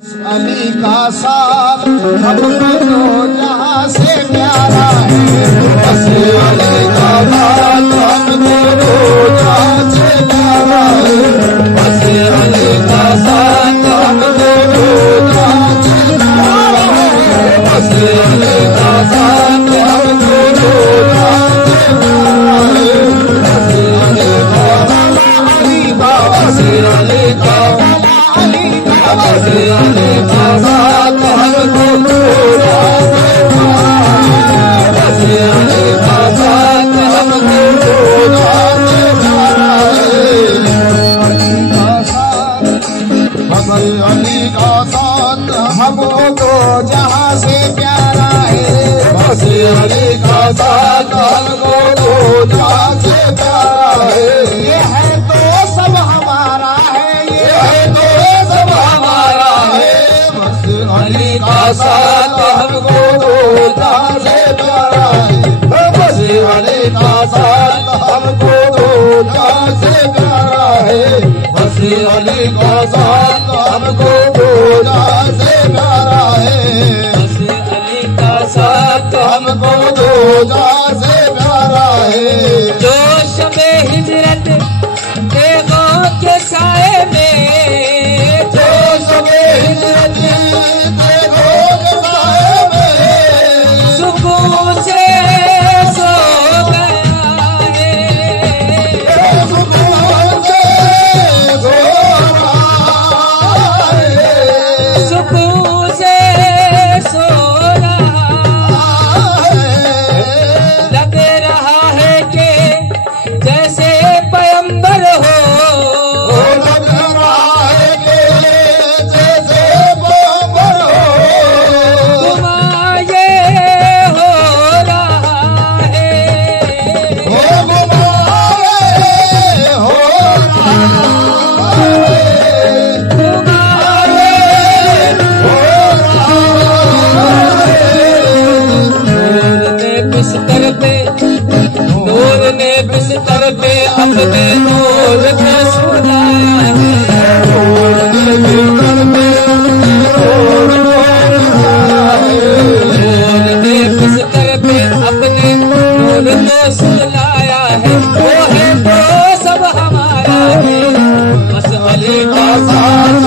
अली का साथ हमको तो जहाँ से प्यारा है, बस अली का साथ हमको तो जहाँ से प्यारा है, बस अली का साथ हमको तो जहाँ से प्यारा है, बस अली का साथ हमको तो जहाँ से प्यारा है, बस अली का अली बाबा से अली का बस अली का साथ हमको तो जहाँ से प्यारा है, बस अली का साथ हमको तो जहाँ से प्यारा है, अली का साथ हमको जहाँ से प्यारा है, बस अली का साथ हमको तो जहाँ से प्यारा है। ये है तो सब हमारा है, ये है तो सब हमारा है, बस अली का साथ हमको तो जहाँ से प्यारा है, बस अली का साथ हमको तो जहाँ से प्यारा है, बस अली का साथ हमको तो जहाँ से प्यारा है, बस अली का साथ हमको तो जहाँ से प्यारा है। जोश में हिजरत देवों के साए में, जोश में हिजरत देवों के साए में, सुकून से सो गया है, सुकून से सो रहा है, सुकून से सो रहा है। लग रहा है कि जैसे पैगंबर हो, लग रहा है कि जैसे पैगंबर हो, गुमाए हो रहा है, गुमाए हो रहा है, गुमाए नूर ने बिस्तर पे अपने नूर को सुलाया है, नूर ने बिस्तर पे नूर ने बिस्तर पे अपने नूर को सुलाया है। वो है तो सब हमारा है, बस अली का साथ